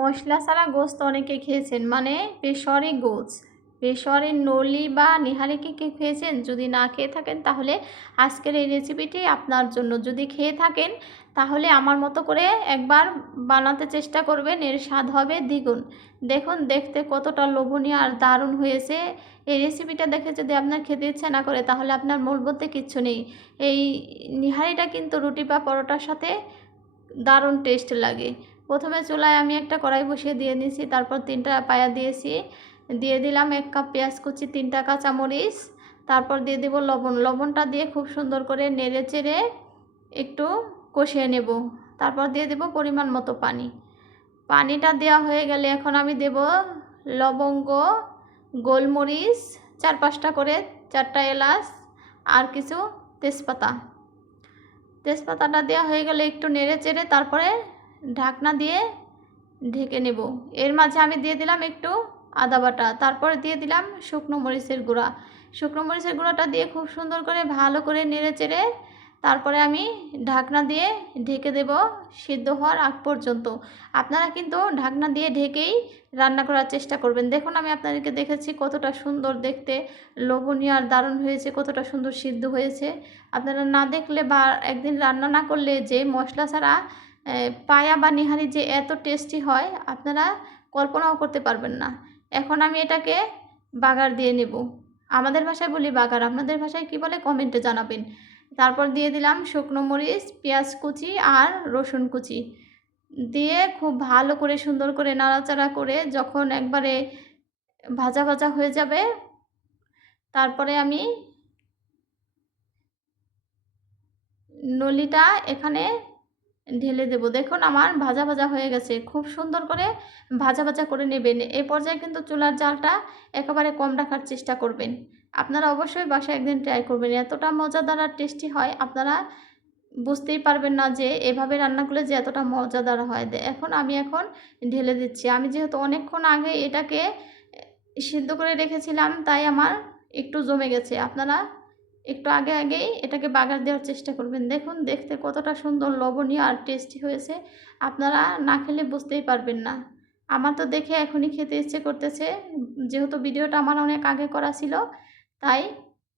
মশলা ছাড়া গোস্ত অনেকে খেয়েছেন মানে পেশরি গোছ পেশরের নলি বা নিহারিকে কে খেয়েছেন? যদি না খেয়ে থাকেন, তাহলে আজকের এই রেসিপিটি আপনার জন্য। যদি খেয়ে থাকেন, তাহলে আমার মতো করে একবার বানাতে চেষ্টা করবেন, এর স্বাদ হবে দ্বিগুণ। দেখুন, দেখতে কতটা লোভনীয় আর দারুণ হয়েছে। এই রেসিপিটা দেখে যদি আপনার খেতে ইচ্ছে না করে, তাহলে আপনার মূল বলতে কিচ্ছু নেই। এই নিহারিটা কিন্তু রুটি বা পরোটার সাথে দারুণ টেস্ট লাগে। প্রথমে চুলায় আমি একটা কড়াই বসিয়ে দিয়ে নিয়েছি, তারপর তিনটা পায়া দিয়েছি। দিয়ে দিলাম এক কাপ পেঁয়াজ কুচি তিনটা কাঁচামরিচ তারপর দিয়ে দেবো লবণ। লবণটা দিয়ে খুব সুন্দর করে নেড়ে চেড়ে একটু কষিয়ে নেব। তারপর দিয়ে দেব পরিমাণ মতো পানি। পানিটা দেওয়া হয়ে গেলে এখন আমি দেব লবঙ্গ, গোলমরিচ, চার পাঁচটা করে চারটা এলাচ আর কিছু তেজপাতা। তেজপাতাটা দেওয়া হয়ে গেলে একটু নেড়ে চেড়ে তারপরে ঢাকনা দিয়ে ঢেকে নেব। এর মাঝে আমি দিয়ে দিলাম একটু আদা বাটা, তারপরে দিয়ে দিলাম শুকনো মরিচের গুঁড়া। শুকনো মরিচের গুঁড়াটা দিয়ে খুব সুন্দর করে ভালো করে নেড়ে চেড়ে তারপরে আমি ঢাকনা দিয়ে ঢেকে দেব সিদ্ধ হওয়ার আগ পর্যন্ত। আপনারা কিন্তু ঢাকনা দিয়ে ঢেকেই রান্না করার চেষ্টা করবেন। দেখুন, আমি আপনাদেরকে দেখেছি কতটা সুন্দর দেখতে। লোভনীয় আর দারুণ হয়েছে, কতটা সুন্দর সিদ্ধ হয়েছে। আপনারা না দেখলে বা একদিন রান্না না করলে যে মশলা ছাড়া পায়া বা নিহারি যে এত টেস্টি হয়, আপনারা কল্পনাও করতে পারবেন না। এখন আমি এটাকে বাগার দিয়ে নেব। আমাদের ভাষায় বলি বাগার, আপনাদের ভাষায় কি বলে কমেন্টে জানাবেন। তারপর দিয়ে দিলাম শুকনো মরিচ, পেঁয়াজ কুচি আর রসুন কুচি। দিয়ে খুব ভালো করে সুন্দর করে নাড়াচাড়া করে যখন একবারে ভাজা ভাজা হয়ে যাবে, তারপরে আমি নলিটা এখানে ঢেলে দেব। দেখুন, আমার ভাজা ভাজা হয়ে গেছে। খুব সুন্দর করে ভাজা ভাজা করে নেবেন। এই পর্যায়ে কিন্তু চুলার জালটা একেবারে কম রাখার চেষ্টা করবেন। আপনারা অবশ্যই বাসায় একদিন ট্রাই করবেন। এতটা মজাদার আর টেস্টি হয়, আপনারা বুঝতেই পারবেন না যে এভাবে রান্না করলে যে এতটা মজাদার হয়। এখন আমি এখন ঢেলে দিচ্ছি। আমি যেহেতু অনেকক্ষণ আগে এটাকে সিদ্ধ করে রেখেছিলাম, তাই আমার একটু জমে গেছে। আপনারা একটু আগে আগেই এটাকে বাগার দেওয়ার চেষ্টা করবেন। দেখুন, দেখতে কতটা সুন্দর লবণীয় আর টেস্টি হয়েছে। আপনারা না খেলে বুঝতেই পারবেন না। আমার তো দেখে এখনই খেতে ইচ্ছে করতেছে। যেহেতু ভিডিওটা আমার অনেক আগে করা ছিল, তাই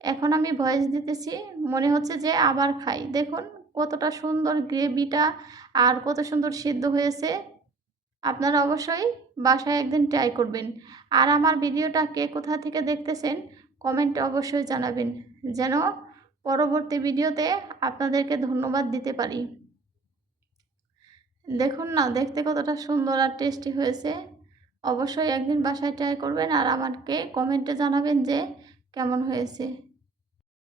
এখন আমি ভয়েস দিতেছি। মনে হচ্ছে যে আবার খাই। দেখুন, কতটা সুন্দর গ্রেভিটা আর কত সুন্দর সিদ্ধ হয়েছে। আপনারা অবশ্যই বাসায় একদিন ট্রাই করবেন। আর আমার ভিডিওটা কে কোথা থেকে দেখতেছেন কমেন্টে অবশ্যই জানাবেন। যেন পরবর্তী ভিডিওতে আপনাদেরকে ধন্যবাদ দিতে পারি। দেখুন না, দেখতে কতটা সুন্দর আর টেস্টি হয়েছে। অবশ্যই একদিন বাসায় ট্রাই করবেন আর আমাকে কমেন্টে জানাবেন যে কেমন হয়েছে।